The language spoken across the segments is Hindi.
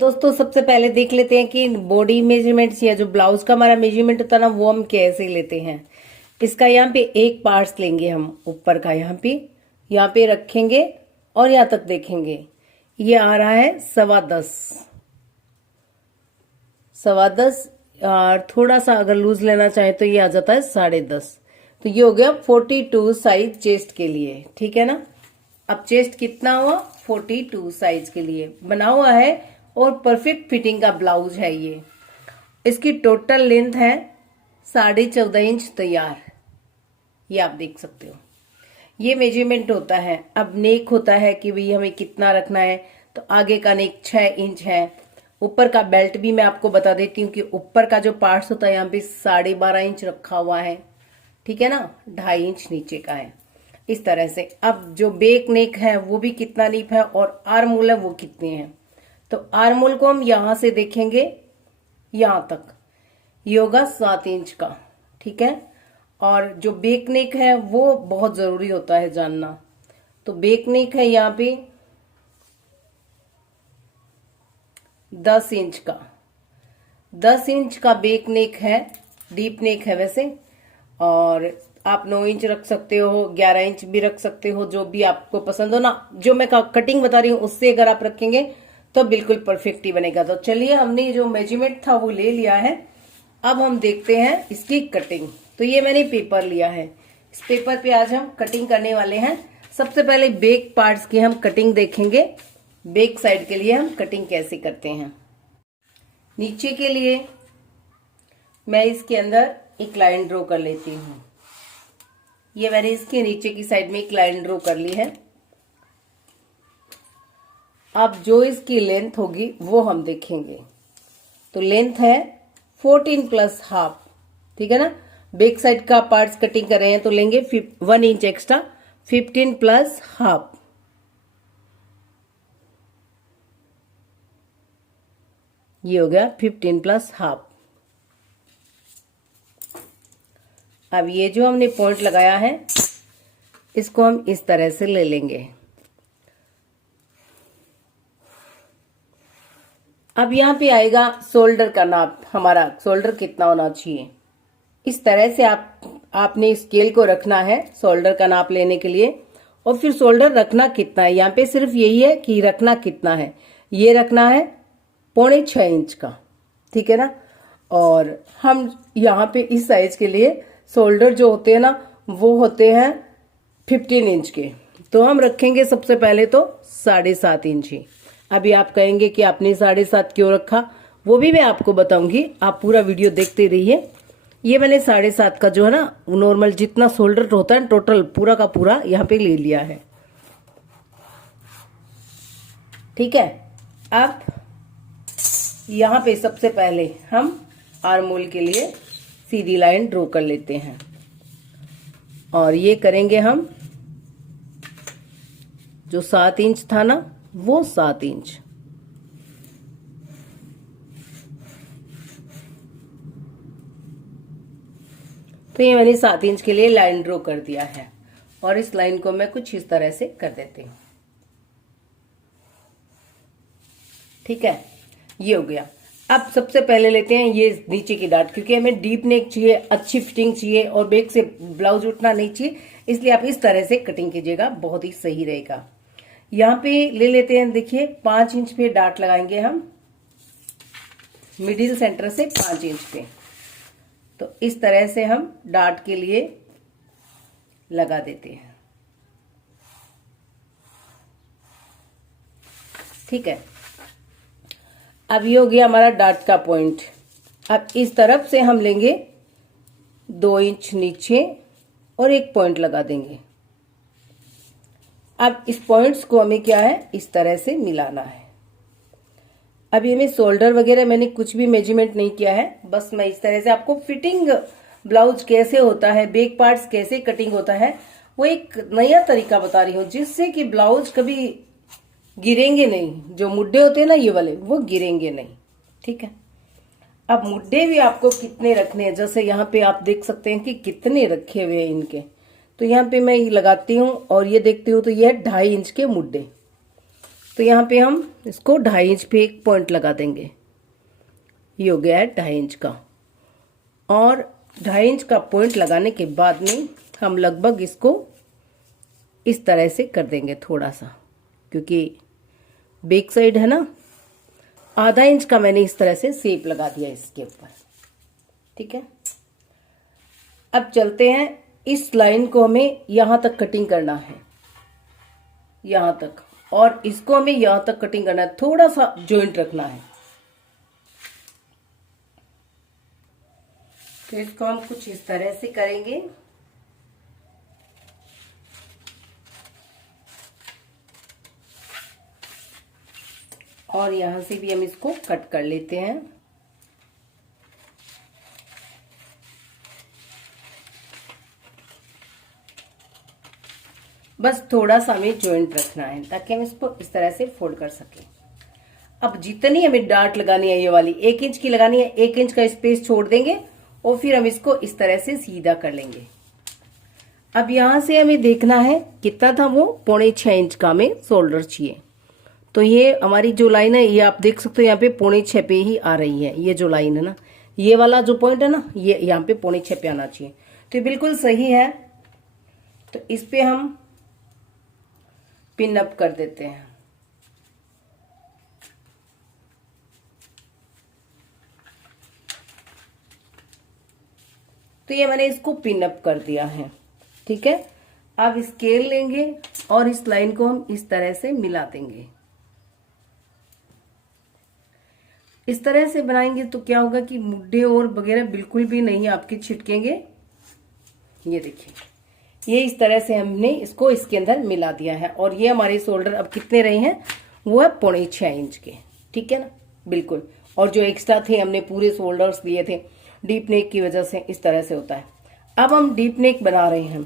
दोस्तों सबसे पहले देख लेते हैं कि बॉडी मेजरमेंट्स या जो ब्लाउज का हमारा मेजरमेंट होता है ना वो हम कैसे लेते हैं। इसका यहाँ पे एक पार्ट्स लेंगे हम ऊपर का, यहाँ पे रखेंगे और यहाँ तक देखेंगे। ये आ रहा है 10.25, 10.25। और थोड़ा सा अगर लूज लेना चाहे तो ये आ जाता है 10.5। तो ये हो गया 42 साइज चेस्ट के लिए, ठीक है ना। अब चेस्ट कितना हुआ, 42 साइज के लिए बना हुआ है और परफेक्ट फिटिंग का ब्लाउज है ये। इसकी टोटल लेंथ है 14.5 इंच तैयार, ये आप देख सकते हो। ये मेजरमेंट होता है। अब नेक होता है कि भाई हमें कितना रखना है, तो आगे का नेक 6 इंच है। ऊपर का बेल्ट भी मैं आपको बता देती हूँ कि ऊपर का जो पार्ट्स होता है यहाँ पे 12.5 इंच रखा हुआ है, ठीक है ना। 2.5 इंच नीचे का है इस तरह से। अब जो बेक नेक है वो भी कितना नीप है और आर्म होल है वो कितने हैं। तो आर्म होल को हम यहां से देखेंगे यहां तक, ये होगा 7 इंच का, ठीक है। और जो बेक नेक है वो बहुत जरूरी होता है जानना। तो बेक नेक है यहाँ पे 10 इंच का, 10 इंच का बेक नेक है, डीप नेक है वैसे। और आप 9 इंच रख सकते हो, 11 इंच भी रख सकते हो, जो भी आपको पसंद हो ना। जो मैं कटिंग बता रही हूँ उससे अगर आप रखेंगे तो बिल्कुल परफेक्ट ही बनेगा। तो चलिए, हमने जो मेजरमेंट था वो ले लिया है। अब हम देखते हैं इसकी कटिंग। तो ये मैंने पेपर लिया है, इस पेपर पे आज हम कटिंग करने वाले हैं। सबसे पहले बेक पार्ट्स की हम कटिंग देखेंगे। बेक साइड के लिए हम कटिंग कैसे करते हैं। नीचे के लिए मैं इसके अंदर एक लाइन ड्रॉ कर लेती हूँ। ये मैंने इसके नीचे की साइड में एक लाइन ड्रॉ कर ली है। अब जो इसकी लेंथ होगी वो हम देखेंगे। तो लेंथ है 14 प्लस हाफ, ठीक है ना। बैक साइड का पार्ट्स कटिंग कर रहे हैं तो लेंगे 1 इंच एक्स्ट्रा, 15 प्लस हाफ। ये हो गया 15 प्लस हाफ। अब ये जो हमने पॉइंट लगाया है इसको हम इस तरह से ले लेंगे। अब यहाँ पे आएगा शोल्डर का नाप, हमारा शोल्डर कितना होना चाहिए। इस तरह से आपने स्केल को रखना है शोल्डर का नाप लेने के लिए। और फिर शोल्डर रखना कितना है, यहाँ पे सिर्फ यही है कि रखना कितना है। ये रखना है 6.25 इंच का, ठीक है ना। और हम यहाँ पे इस साइज के लिए शोल्डर जो होते हैं ना वो होते हैं 15 इंच के। तो हम रखेंगे सबसे पहले तो 7.5 इंच ही। अभी आप कहेंगे कि आपने 7.5 क्यों रखा, वो भी मैं आपको बताऊंगी, आप पूरा वीडियो देखते रहिए। ये मैंने 7.5 का जो है ना नॉर्मल जितना शोल्डर होता है टोटल पूरा का पूरा यहाँ पे ले लिया है, ठीक है। अब यहाँ पे सबसे पहले हम आर्म होल के लिए सीधी लाइन ड्रॉ कर लेते हैं। और ये करेंगे हम जो 7 इंच था ना वो 7 इंच। तो ये मैंने 7 इंच के लिए लाइन ड्रॉ कर दिया है। और इस लाइन को मैं कुछ इस तरह से कर देती हूँ, ठीक है। ये हो गया। अब सबसे पहले लेते हैं ये नीचे की डाट, क्योंकि हमें डीप नेक चाहिए, अच्छी फिटिंग चाहिए और बैक से ब्लाउज उठना नहीं चाहिए, इसलिए आप इस तरह से कटिंग कीजिएगा, बहुत ही सही रहेगा। यहाँ पे ले लेते हैं, देखिए 5 इंच पे डाट लगाएंगे हम, मिडिल सेंटर से 5 इंच पे। तो इस तरह से हम डाट के लिए लगा देते हैं, ठीक है। अब ये हो गया हमारा डाट का पॉइंट। अब इस तरफ से हम लेंगे 2 इंच नीचे और एक पॉइंट लगा देंगे। अब इस पॉइंट्स को हमें क्या है इस तरह से मिलाना है। अभी हमें शोल्डर वगैरह मैंने कुछ भी मेजरमेंट नहीं किया है, बस मैं इस तरह से आपको फिटिंग ब्लाउज कैसे होता है, बैक पार्ट्स कैसे कटिंग होता है, वो एक नया तरीका बता रही हूँ, जिससे कि ब्लाउज कभी गिरेंगे नहीं। जो मुड्डे होते हैं ना ये वाले, वो गिरेंगे नहीं, ठीक है। अब मुड्डे भी आपको कितने रखने हैं, जैसे यहाँ पे आप देख सकते हैं कि कितने रखे हुए हैं इनके। तो यहाँ पे मैं लगाती हूँ और ये देखती हूँ तो ये है 2.5 इंच के मुड्डे। तो यहाँ पे हम इसको 2.5 इंच पे एक पॉइंट लगा देंगे। ये हो गया है 2.5 इंच का। और 2.5 इंच का पॉइंट लगाने के बाद में हम लगभग इसको इस तरह से कर देंगे थोड़ा सा, क्योंकि बैक साइड है ना। आधा इंच का मैंने इस तरह से शेप लगा दिया इसके ऊपर, ठीक है। अब चलते हैं, इस लाइन को हमें यहां तक कटिंग करना है, यहां तक, और इसको हमें यहां तक कटिंग करना है, थोड़ा सा जॉइंट रखना है। तो इसको हम कुछ इस तरह से करेंगे। और यहां से भी हम इसको कट कर लेते हैं। बस थोड़ा सा हमें जॉइंट रखना है ताकि हम इसको इस तरह से फोल्ड कर सकें। अब जितनी हमें डार्ट लगानी है, ये वाली 1 इंच की लगानी है, 1 इंच का स्पेस छोड़ देंगे और फिर हम इसको इस तरह से सीधा कर लेंगे। अब यहां से हमें देखना है कितना था, वो 6.25 इंच का हमें शोल्डर चाहिए। तो ये हमारी जो लाइन है, ये आप देख सकते हो यहाँ पे 6.25 पे ही आ रही है। ये जो लाइन है ना, ये वाला जो पॉइंट है ना, ये यहाँ पे 6.25 पे आना चाहिए। तो ये बिल्कुल सही है। तो इस पे हम पिन अप कर देते हैं। तो ये मैंने इसको पिन अप कर दिया है, ठीक है। अब स्केल लेंगे और इस लाइन को हम इस तरह से मिला देंगे। इस तरह से बनाएंगे तो क्या होगा कि मुड्ढे और वगैरह बिल्कुल भी नहीं आपके छिटकेंगे। ये देखिए, ये इस तरह से हमने इसको इसके अंदर मिला दिया है। और ये हमारे शोल्डर अब कितने रहे हैं, वो है 6.25 इंच के, ठीक है ना, बिल्कुल। और जो एक्स्ट्रा थे हमने पूरे शोल्डर्स लिए थे डीप नेक की वजह से, इस तरह से होता है। अब हम डीप नेक बना रहे हैं।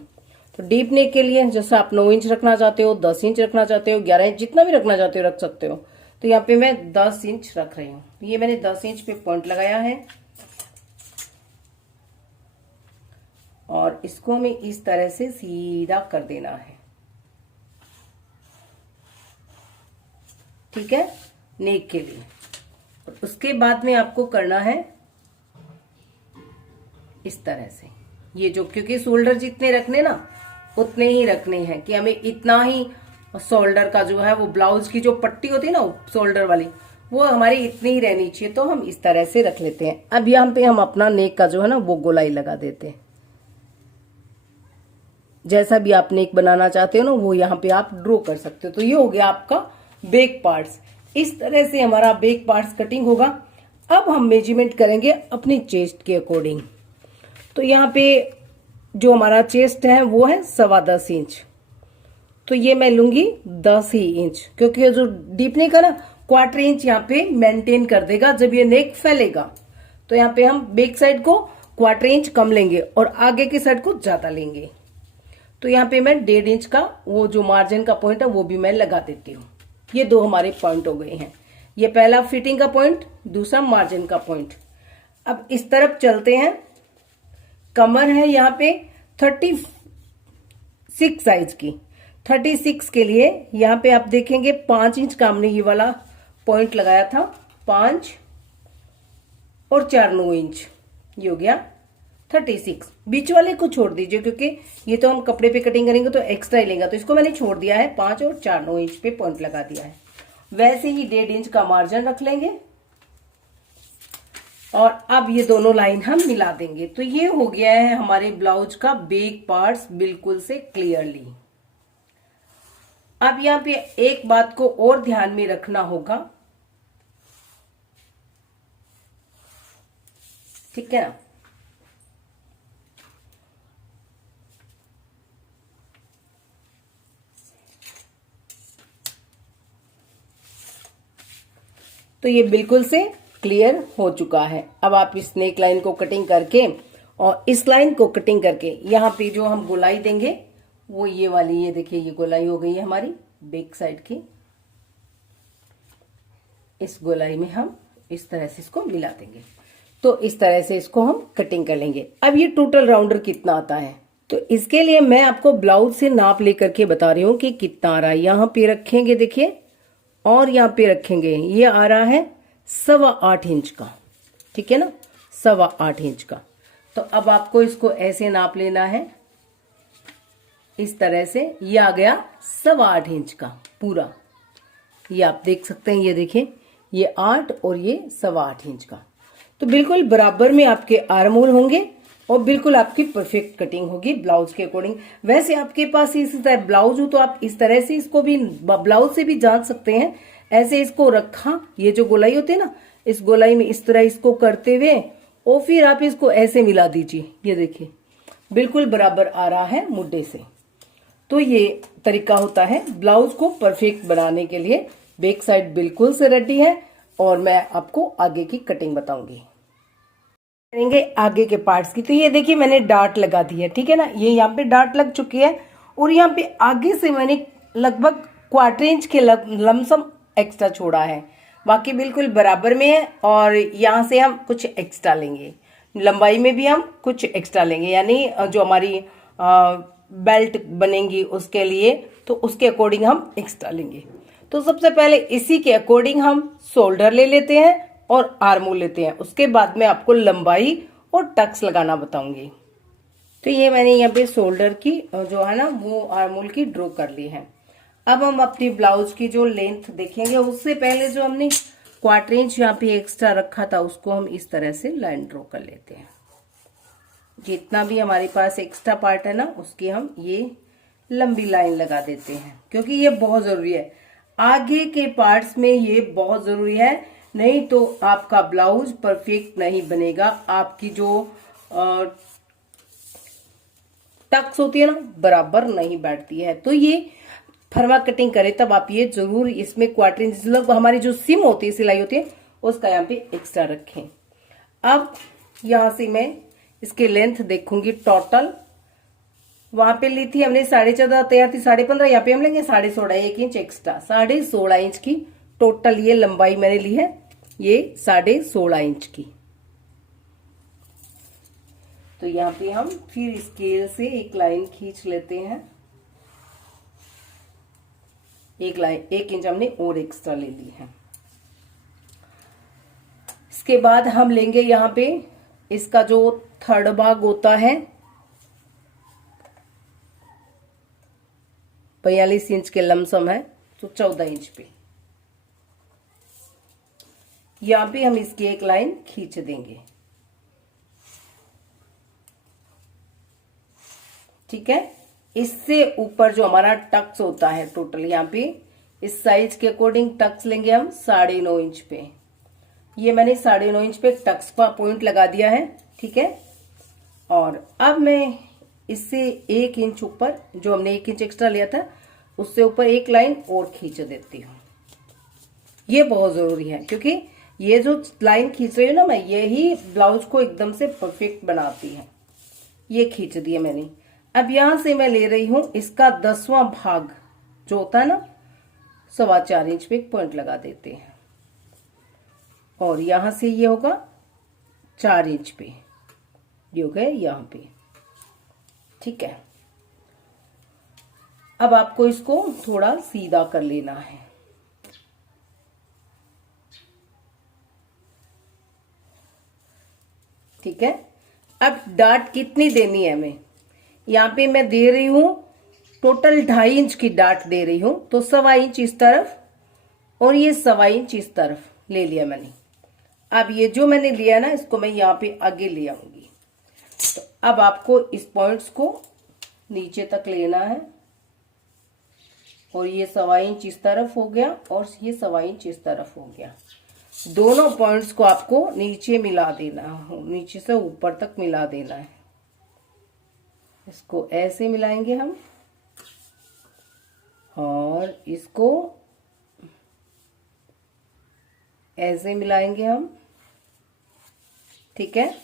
तो डीप नेक के लिए जैसे आप 9 इंच रखना चाहते हो, 10 इंच रखना चाहते हो, 11 इंच, जितना भी रखना चाहते हो रख सकते हो। तो यहाँ पे मैं 10 इंच रख रही हूँ। ये मैंने 10 इंच पे पॉइंट लगाया है और इसको हमें इस तरह से सीधा कर देना है, ठीक है, नेक के लिए। और उसके बाद में आपको करना है इस तरह से, ये जो, क्योंकि शोल्डर जितने रखने ना उतने ही रखने हैं कि हमें इतना ही शोल्डर का जो है वो ब्लाउज की जो पट्टी होती है ना शोल्डर वाली, वो हमारी इतनी ही रहनी चाहिए। तो हम इस तरह से रख लेते हैं। अब यहाँ पे हम अपना नेक का जो है ना वो गोलाई लगा देते हैं। जैसा भी आप नेक बनाना चाहते हो ना वो यहाँ पे आप ड्रॉ कर सकते हो। तो ये हो गया आपका बैक पार्ट्स। इस तरह से हमारा बैक पार्ट्स कटिंग होगा। अब हम मेजरमेंट करेंगे अपनी चेस्ट के अकॉर्डिंग। तो यहाँ पे जो हमारा चेस्ट है वो है 10.25 इंच। तो ये मैं लूंगी 10 ही इंच, क्योंकि जो डीप नेक है ना 1/4 इंच यहाँ पे मेंटेन कर देगा जब ये नेक फैलेगा। तो यहाँ पे हम बैक साइड को 1/4 इंच कम लेंगे और आगे की साइड को ज्यादा लेंगे। तो यहाँ पे मैं 1.5 इंच का वो जो मार्जिन का पॉइंट है वो भी मैं लगा देती हूँ। ये दो हमारे पॉइंट हो गए हैं। ये पहला फिटिंग का पॉइंट, दूसरा मार्जिन का पॉइंट। अब इस तरफ चलते हैं। कमर है यहाँ पे 36 साइज की। 36 के लिए यहाँ पे आप देखेंगे 5 इंच का हमने ये वाला पॉइंट लगाया था, 5 और 4 9 इंच, ये हो गया 36। बीच वाले को छोड़ दीजिए क्योंकि ये तो हम कपड़े पे कटिंग करेंगे तो एक्स्ट्रा ही लेगा, तो इसको मैंने छोड़ दिया है। 5 और 4 9 इंच पे पॉइंट लगा दिया है। वैसे ही 1.5 इंच का मार्जिन रख लेंगे और अब ये दोनों लाइन हम मिला देंगे। तो ये हो गया है हमारे ब्लाउज का बैक पार्ट्स बिल्कुल से क्लियरली। अब यहाँ पे एक बात को और ध्यान में रखना होगा, ठीक है ना। तो ये बिल्कुल से क्लियर हो चुका है। अब आप इस नेक लाइन को कटिंग करके और इस लाइन को कटिंग करके यहाँ पे जो हम गोलाई देंगे वो ये वाली, ये देखिए ये गोलाई हो गई है हमारी बैक साइड की। इस गोलाई में हम इस तरह से इसको मिला देंगे। तो इस तरह से इसको हम कटिंग कर लेंगे। अब ये टोटल राउंडर कितना आता है, तो इसके लिए मैं आपको ब्लाउज से नाप लेकर के बता रही हूँ कि कितना आ रहा है। यहाँ पे रखेंगे देखिए और यहाँ पे रखेंगे, ये आ रहा है 8.25 इंच का, ठीक है ना, 8.25 इंच का। तो अब आपको इसको ऐसे नाप लेना है, इस तरह से। ये आ गया 8.25 इंच का पूरा। ये आप देख सकते हैं, ये देखिए, ये 8 और ये 8.25 इंच का। तो बिल्कुल बराबर में आपके आर्म होल होंगे और बिल्कुल आपकी परफेक्ट कटिंग होगी ब्लाउज के अकॉर्डिंग। वैसे आपके पास इस तरह ब्लाउज हो तो आप इस तरह से इसको भी ब्लाउज से भी जान सकते हैं। ऐसे इसको रखा, ये जो गोलाई होती है ना, इस गोलाई में इस तरह इसको करते हुए और फिर आप इसको ऐसे मिला दीजिए। ये देखिए बिल्कुल बराबर आ रहा है मुड्डे से। तो ये तरीका होता है ब्लाउज को परफेक्ट बनाने के लिए। बैक साइड बिल्कुल से रेडी है और मैं आपको आगे की कटिंग बताऊंगी। करेंगे आगे के पार्ट्स की। तो ये देखिए मैंने डार्ट लगा दी है, ठीक है ना, ये यहाँ पे डार्ट लग चुकी है और यहाँ पे आगे से मैंने लगभग 1/4 इंच के लमसम एक्स्ट्रा छोड़ा है। बाकी बिल्कुल बराबर में है और यहाँ से हम कुछ एक्स्ट्रा लेंगे, लंबाई में भी हम कुछ एक्स्ट्रा लेंगे, यानी जो हमारी बेल्ट बनेगी उसके लिए, तो उसके अकॉर्डिंग हम एक्स्ट्रा लेंगे। तो सबसे पहले इसी के अकॉर्डिंग हम शोल्डर ले लेते हैं और आर्म होल लेते हैं। उसके बाद में आपको लंबाई और टक्स लगाना बताऊंगी। तो ये मैंने यहाँ पे शोल्डर की जो है ना वो आर्म होल की ड्रॉ कर ली है। अब हम अपनी ब्लाउज की जो लेंथ देखेंगे, उससे पहले जो हमने 1/4 इंच यहाँ पे एक्स्ट्रा रखा था उसको हम इस तरह से लाइन ड्रॉ कर लेते हैं। जितना भी हमारे पास एक्स्ट्रा पार्ट है ना, उसकी हम ये लंबी लाइन लगा देते हैं, क्योंकि ये बहुत जरूरी है। आगे के पार्ट्स में ये बहुत जरूरी है, नहीं तो आपका ब्लाउज परफेक्ट नहीं बनेगा। आपकी जो टक्स होती है ना, बराबर नहीं बैठती है। तो ये फरवा कटिंग करे तब आप ये जरूर इसमें 1/4 इंच मतलब हमारी जो सिम होती है, सिलाई होती है, उसका यहाँ पे एक्स्ट्रा रखें। अब यहां से मैं इसकी लेंथ देखूंगी टोटल। वहां पे ली थी हमने 14.5 तैयार थी 15.5, यहाँ पे हम लेंगे 16.5, 1 इंच एक्स्ट्रा, 16.5 इंच की टोटल ये लंबाई मैंने ली है, ये 16.5 इंच की। तो यहाँ पे हम फिर स्केल से एक लाइन खींच लेते हैं, एक लाइन 1 इंच हमने और एक्स्ट्रा ले ली है। इसके बाद हम लेंगे यहाँ पे इसका जो थर्ड भाग होता है 42 इंच के लमसम है, तो 14 इंच पे यहां पे हम इसकी एक लाइन खींच देंगे, ठीक है। इससे ऊपर जो हमारा टक्स होता है टोटल, यहाँ पे इस साइज के अकॉर्डिंग टक्स लेंगे हम 9.5 इंच पे। ये मैंने 9.5 इंच पे टक्स का पॉइंट लगा दिया है, ठीक है। और अब मैं इससे 1 इंच ऊपर, जो हमने 1 इंच एक्स्ट्रा लिया था, उससे ऊपर एक लाइन और खींच देती हूँ। ये बहुत जरूरी है, क्योंकि ये जो लाइन खींच रही हूँ ना मैं, यही ब्लाउज को एकदम से परफेक्ट बनाती है। ये खींच दिया मैंने। अब यहां से मैं ले रही हूं इसका 10वां भाग जो होता है ना, 4.25 इंच पे एक पॉइंट लगा देते हैं और यहां से ये होगा 4 इंच पे, ये हो गए यहां पे, ठीक है। अब आपको इसको थोड़ा सीधा कर लेना है, ठीक है। अब डाट कितनी देनी है हमें, यहाँ पे मैं दे रही हूं टोटल 2.5 इंच की डाट दे रही हूं, तो 1.25 इंच इस तरफ और ये 1.25 इंच इस तरफ ले लिया मैंने। अब ये जो मैंने लिया ना, इसको मैं यहाँ पे आगे ले आऊंगी। तो अब आपको इस पॉइंट्स को नीचे तक लेना है और ये 1.25 इंच इस तरफ हो गया और ये 1.25 इंच इस तरफ हो गया। दोनों पॉइंट्स को आपको नीचे मिला देना है, नीचे से ऊपर तक मिला देना है। इसको ऐसे मिलाएंगे हम और इसको ऐसे मिलाएंगे हम, ठीक है।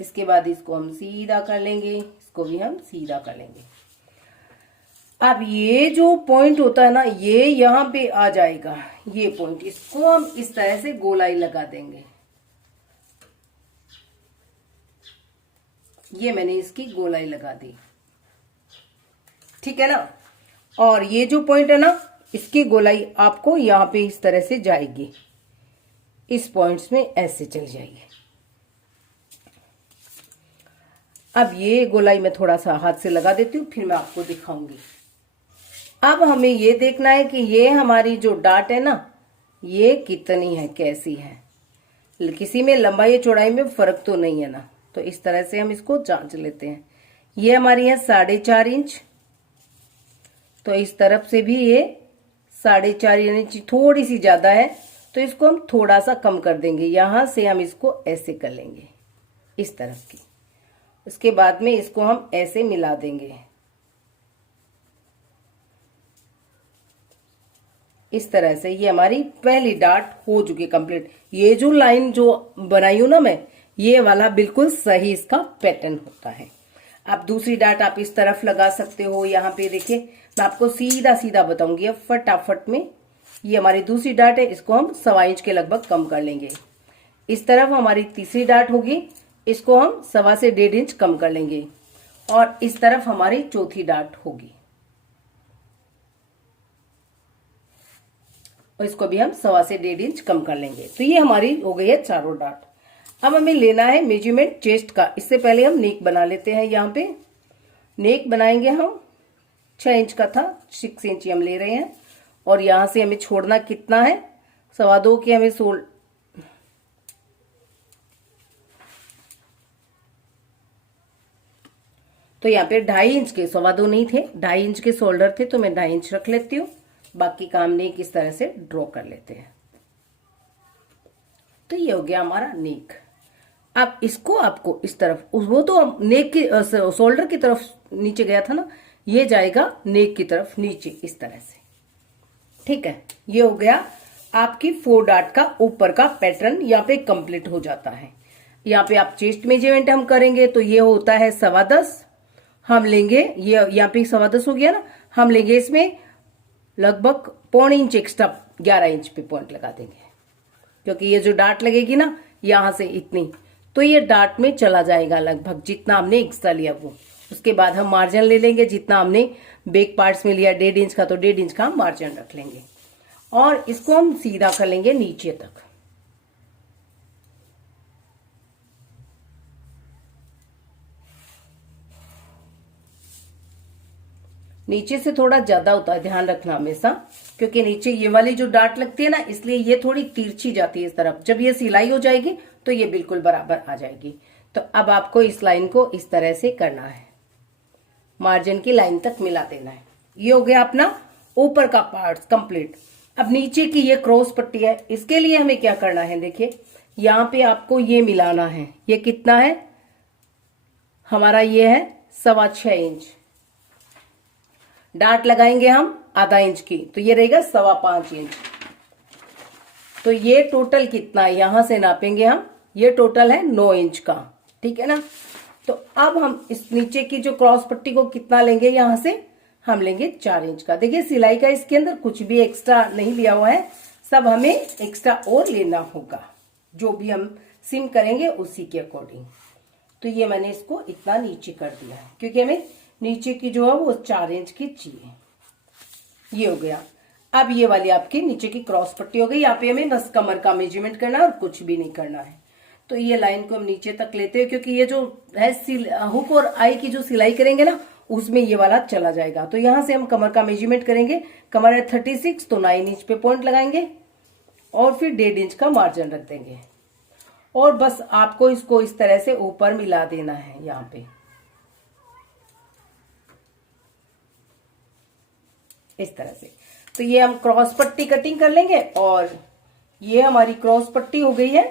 इसके बाद इसको हम सीधा कर लेंगे, इसको भी हम सीधा कर लेंगे। अब ये जो पॉइंट होता है ना, ये यहां पे आ जाएगा, ये पॉइंट, इसको हम इस तरह से गोलाई लगा देंगे। ये मैंने इसकी गोलाई लगा दी, ठीक है ना। और ये जो पॉइंट है ना, इसकी गोलाई आपको यहाँ पे इस तरह से जाएगी, इस पॉइंट्स में ऐसे चल जाएगी। अब ये गोलाई मैं थोड़ा सा हाथ से लगा देती हूँ, फिर मैं आपको दिखाऊंगी। अब हमें ये देखना है कि ये हमारी जो डाट है ना, ये कितनी है, कैसी है, किसी में लंबाई या चौड़ाई में फर्क तो नहीं है ना। तो इस तरह से हम इसको जांच लेते हैं। ये हमारी है 4.5 इंच, तो इस तरफ से भी ये 4.5 इंच थोड़ी सी ज्यादा है, तो इसको हम थोड़ा सा कम कर देंगे। यहां से हम इसको ऐसे कर लेंगे, इस तरफ की। उसके बाद में इसको हम ऐसे मिला देंगे, इस तरह से। ये हमारी पहली डाट हो चुकी कंप्लीट। ये जो लाइन जो बनाई हूं ना मैं, ये वाला बिल्कुल सही इसका पैटर्न होता है। अब दूसरी डाट आप इस तरफ लगा सकते हो। यहाँ पे देखिए, मैं आपको सीधा सीधा बताऊंगी अब फटाफट में। ये हमारी दूसरी डाट है, इसको हम 1.25 इंच के लगभग कम कर लेंगे। इस तरफ हमारी तीसरी डाट होगी, इसको हम 1.25 से 1.5 इंच कम कर लेंगे। और इस तरफ हमारी चौथी डाट होगी, और इसको भी हम 1.25 से 1.5 इंच कम कर लेंगे। तो ये हमारी हो गई है चारों डाट। अब हमें लेना है मेजरमेंट चेस्ट का। इससे पहले हम नेक बना लेते हैं। यहाँ पे नेक बनाएंगे हम, 6 इंच का था, 6 इंच हम ले रहे हैं। और यहां से हमें छोड़ना कितना है, 2.25 की हमें तो यहाँ पे 2.5 इंच के, 2.25 नहीं थे, 2.5 इंच के शोल्डर थे, तो मैं 2.5 इंच रख लेती हूँ। बाकी काम नेक इस तरह से ड्रॉ कर लेते हैं। तो ये हो गया हमारा नेक। अब इसको आपको इस तरफ, वो तो नेक की शोल्डर की तरफ नीचे गया था ना, ये जाएगा नेक की तरफ नीचे, इस तरह से। ठीक है, ये हो गया आपकी 4 डाट का ऊपर का पैटर्न। यहाँ पे कंप्लीट हो जाता है। यहाँ पे आप चेस्ट मेजरमेंट हम करेंगे तो ये होता है 10.25। हम लेंगे, ये यहाँ पे 10.25 हो गया ना, हम लेंगे इसमें लगभग 0.25 इंच एक्स्ट्रा, 11 इंच पे पॉइंट लगा देंगे। क्योंकि ये जो डाट लगेगी ना यहां से इतनी, तो ये डाट में चला जाएगा लगभग जितना हमने एक्स्ट्रा लिया वो। उसके बाद हम मार्जिन ले लेंगे, जितना हमने बैक पार्ट्स में लिया 1.5 इंच का, तो 1.5 इंच का हम मार्जिन रख लेंगे। और इसको हम सीधा कर लेंगे नीचे तक। नीचे से थोड़ा ज्यादा होता है, ध्यान रखना हमेशा, क्योंकि नीचे ये वाली जो डाट लगती है ना, इसलिए ये थोड़ी तिरछी जाती है इस तरफ। जब ये सिलाई हो जाएगी तो ये बिल्कुल बराबर आ जाएगी। तो अब आपको इस लाइन को इस तरह से करना है, मार्जिन की लाइन तक मिला देना है। ये हो गया अपना ऊपर का पार्ट कंप्लीट। अब नीचे की ये क्रॉस पट्टी है, इसके लिए हमें क्या करना है, देखिए यहाँ पे आपको ये मिलाना है। ये कितना है हमारा, ये है 6.25 इंच। डाट लगाएंगे हम आधा इंच की, तो ये रहेगा 5.25 इंच। तो ये टोटल कितना है, यहां से नापेंगे हम, ये टोटल है 9 इंच का। ठीक है ना। तो अब हम इस नीचे की जो क्रॉस पट्टी को कितना लेंगे, यहां से हम लेंगे 4 इंच का। देखिए सिलाई का इसके अंदर कुछ भी एक्स्ट्रा नहीं लिया हुआ है, सब हमें एक्स्ट्रा और लेना होगा, जो भी हम सिम करेंगे उसी के अकॉर्डिंग। तो ये मैंने इसको इतना नीचे कर दिया है, क्योंकि हमें नीचे की जो है वो 4 इंच की चाहिए। ये हो गया। अब ये वाली आपकी नीचे की क्रॉस पट्टी हो गई। यहाँ पे हमें बस कमर का मेजरमेंट करना है और कुछ भी नहीं करना है। तो ये लाइन को हम नीचे तक लेते हैं, क्योंकि ये जो है हुक और आई की जो सिलाई करेंगे ना, उसमें ये वाला चला जाएगा। तो यहां से हम कमर का मेजरमेंट करेंगे। कमर है 36, तो 9 इंच पे पॉइंट लगाएंगे और फिर 1.5 इंच का मार्जिन रख देंगे। और बस आपको इसको इस तरह से ऊपर मिला देना है यहाँ पे, इस तरह से। तो ये हम क्रॉस पट्टी कटिंग कर लेंगे, और ये हमारी क्रॉस पट्टी हो गई है।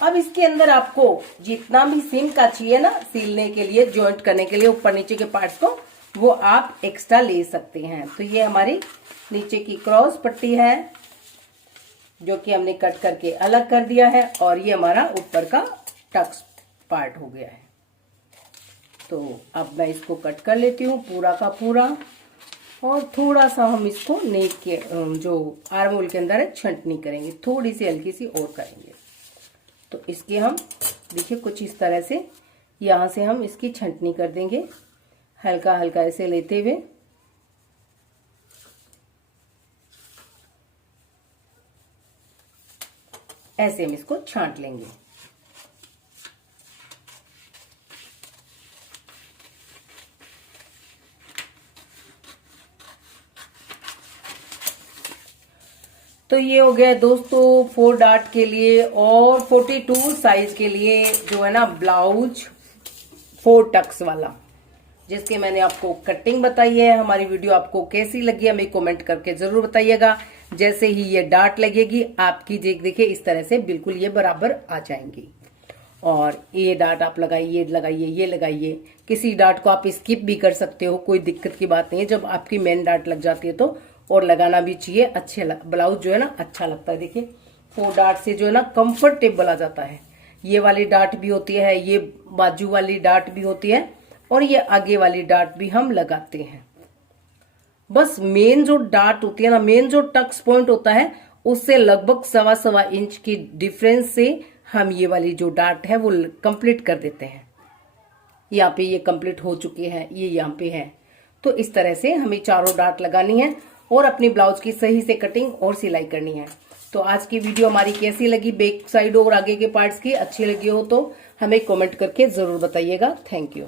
अब इसके अंदर आपको जितना भी सीम का चाहिए ना सिलने के लिए, जॉइंट करने के लिए ऊपर नीचे के पार्ट्स को, वो आप एक्स्ट्रा ले सकते हैं। तो ये हमारी नीचे की क्रॉस पट्टी है, जो कि हमने कट करके अलग कर दिया है, और ये हमारा ऊपर का टक्स पार्ट हो गया है। तो अब मैं इसको कट कर लेती हूँ पूरा का पूरा, और थोड़ा सा हम इसको नेक के जो आर्म होल के अंदर है छंटनी करेंगे, थोड़ी सी हल्की सी और करेंगे। तो इसके हम देखिए कुछ इस तरह से यहां से हम इसकी छंटनी कर देंगे, हल्का हल्का ऐसे लेते हुए। ऐसे हम इसको छांट लेंगे। तो ये हो गया दोस्तों 4 डार्ट के लिए और 42 साइज के लिए जो है ना ब्लाउज 4 टक्स वाला, जिसके मैंने आपको कटिंग बताई है। हमारी वीडियो आपको कैसी लगी हमें कमेंट करके जरूर बताइएगा। जैसे ही ये डार्ट लगेगी आपकी देखिए इस तरह से बिल्कुल ये बराबर आ जाएंगी। और ये डार्ट आप लगाइए, लगाइए, ये लगाइए। किसी डार्ट को आप स्किप भी कर सकते हो, कोई दिक्कत की बात नहीं है। जब आपकी मेन डार्ट लग जाती है तो और लगाना भी चाहिए, अच्छे ब्लाउज जो है ना अच्छा लगता है। देखिए 4 डार्ट से जो है ना कंफर्टेबल आ जाता है। ये वाली डार्ट भी होती है, ये बाजू वाली डार्ट भी होती है और ये आगे वाली डार्ट भी हम लगाते हैं। बस मेन जो डार्ट होती है ना, मेन जो टक्स पॉइंट होता है उससे लगभग 1.25 इंच की डिफरेंस से हम ये वाली जो डार्ट है वो कंप्लीट कर देते हैं। यहाँ पे ये कंप्लीट हो चुके हैं, ये यहाँ पे है। तो इस तरह से हमें चारों डार्ट लगानी है और अपनी ब्लाउज की सही से कटिंग और सिलाई करनी है। तो आज की वीडियो हमारी कैसी लगी, बैक साइड और आगे के पार्ट्स की अच्छी लगी हो तो हमें कमेंट करके जरूर बताइएगा। Thank you.